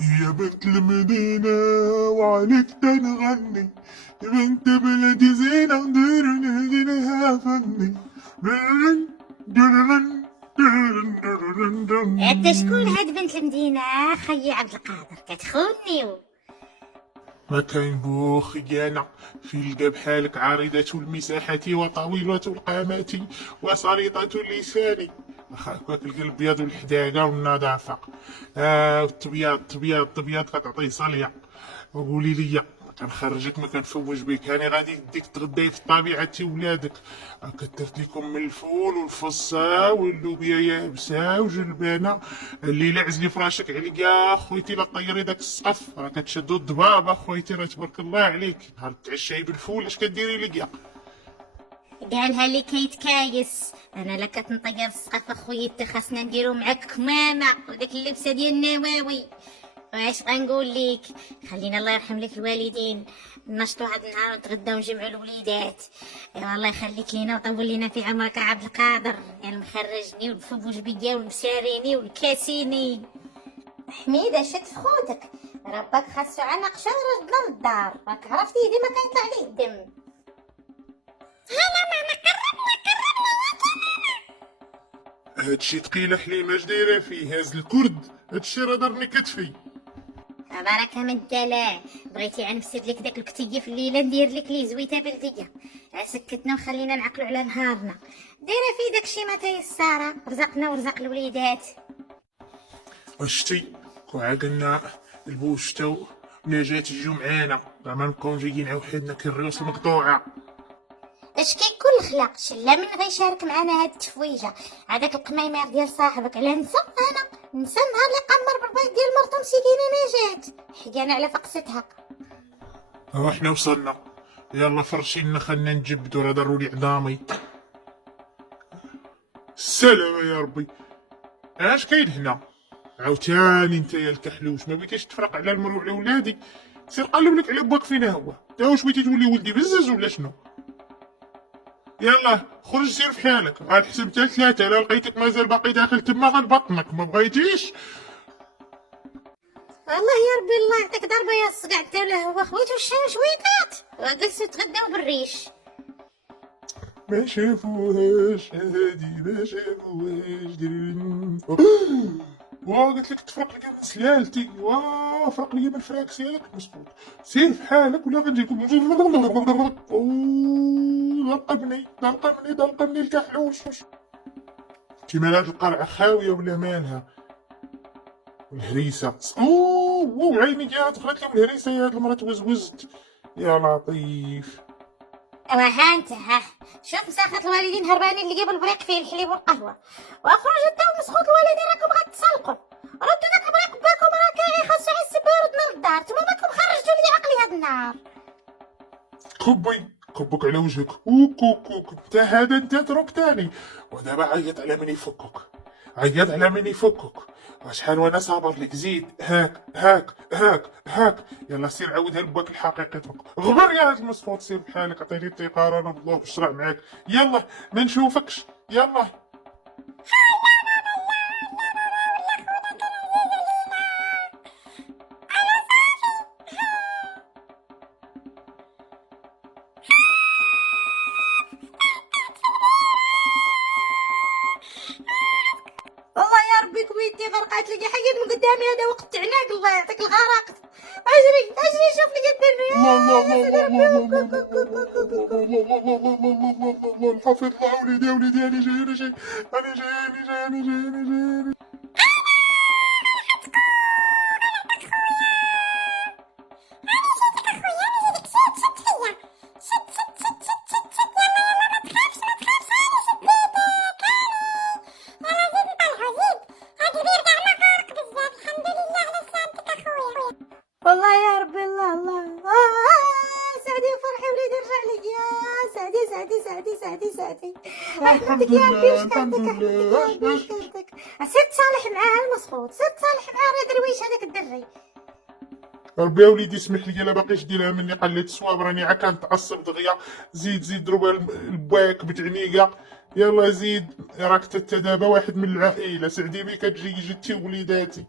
يا بنت المدينة وعليك تنغني، يا بنت بلدي زينة وديرني دينها فني. انت شكون هاد بنت المدينة؟ خيي عبد القادر كتخوني. ما كاين بو خيانة في القى بحالك عريضة المساحة وطويلة القامة وسليطة اللسان. هكاك الابيض والحداقة والنظافة، التبياض كتعطيه صالية. وقولي لي كنخرجك ما كنفوج بك، هاني غادي نديك تغداي في الطبيعة تي ولادك. كدرت لكم من الفول والفصة واللوبيا يابسة وجلبانة. الليلة عزلي فراشك عليا خويتي، لا طيري داك السقف، راه كتشدو الضباب اخويتي، راه تبارك الله عليك. نهار تعشاي بالفول اش كديري ليا؟ قالها اللي كيتكايس. انا لا كتنطير السقف اخويا، حتى خاصنا نديرو معاك كمامه وداك اللبسه ديال النواوي. واش غنقول ليك؟ خلينا الله يرحم لك الوالدين، نشطوا هاد النهار ونتغداو ونجمعوا الوليدات. ايوا الله يخليك لينا وطول لينا في عمرك عبد القادر، يا المخرجني والفوج بيا والمساريني والكاسيني. حميده شد في خوتك، ربك خاصو عنق شهر للدار، راك عرفتي ديما كيطلع عليه الدم. هادشي تقيلة حليمة اش دايرة فيه؟ هاز الكرد، هادشي راه ضرني كتفي. بركة من الدلال، بغيتي عنفسد لك داك الكتية الليلة ندير لك لي زويته بلدية. سكتنا وخلينا نعقلوا على نهارنا، دايره في داكشي ما تيسارة، رزقنا ورزق الوليدات. شتي وعقلنا البوشتو نجاة يجيو معانا، زعما نبقاو جايين وحدنا كالريوس المقطوعة. اش كيكون الخلق شله من غيشارك معنا هاد التفويجه؟ هذاك القميمير ديال صاحبك على نسى انا نسى النهار اللي قمر بالبيض ديال مرتو مسكينه نجاة، حيانا على فقستها. حنا وصلنا، يلا فرشي لنا خلنا نجبدو، راه ضروري عظامي. السلامة يا ربي، اش كاين هنا؟ عاوتاني انت يا الكحلوش، ما بغيتيش تفرق على المرو وعلى ولادي؟ سير قلب لك على باك فينا هو، تا واش بغيتي تولي ولدي بزز ولا شنو؟ يلا خرج سير في حالك، غنحسب حتى 3، الا لقيتك مازال باقي داخل تما غنبطنك، ما بغيتيش. والله يا ربي الله يعطيك ضربه يا الصقع، انت ولا هو خويتو الشاي شويطات وجلسوا تغداو بالريش. ما شافوهاش هادي، ما شافوهاش واه قلت لك تفرق لي من سلالتي، واه فرق لي من فراكسي، هذاك مسكوت. سير في حالك ولا غنجيكم. ضرقبني الكحلوش. كيما هاد القرعه خاويه ولا مالها؟ الهريسه عيني جات دخلت لي من الهريسه، يا هاد المرة توزوزت يا لطيف. ها انت ها شوف مساخة الوالدين هربانين اللي جابوا البريق فيه الحليب والقهوه، واخرج انت ومسخوط الوالدين راكم غتسلقوا. ردوا داك البريق باكم، راه كاين خاصو يحس بردنا للدار، نتوما ماكم خرجتوا لي عقلي هاد النهار. كبك على وجهك، كوك انت هذا انت تروك تاني. ودابا عيط على من يفكك، عيط على من يفكك. شحال وانا صابر لك، زيد هاك. يلا سير عاودها لباك الحقيقي تروك. غبر يا هاد المصفوط، سير بحالك، عطيني التيقار انا بالله بشرع معاك. يلا ما نشوفكش، يلا. والله يا ربي كويتي غرقات لي حيد من قدامي، هذا وقت عناق الله يعطيك الغرق. اجري شوف لي قدامي الله الحفظ، الله وليدي انا جاي. والله يا ربي الله سعدي وفرحي وليدي رجع لي، يا سعدي الحمد لله الحمد لله. سير تصالح معاه المسخوط، سير تصالح معاه، راه درويش هذاك الدري. ربي يا وليدي اسمح لي، الا باقيش ديرها مني قليت الصواب، راني عا كنتعصب دغيا. زيد ضربها الباك بتعنيقه، يلا زيد، راك تا دابا واحد من العائله، سعدي بك تجي جدتي ووليداتي.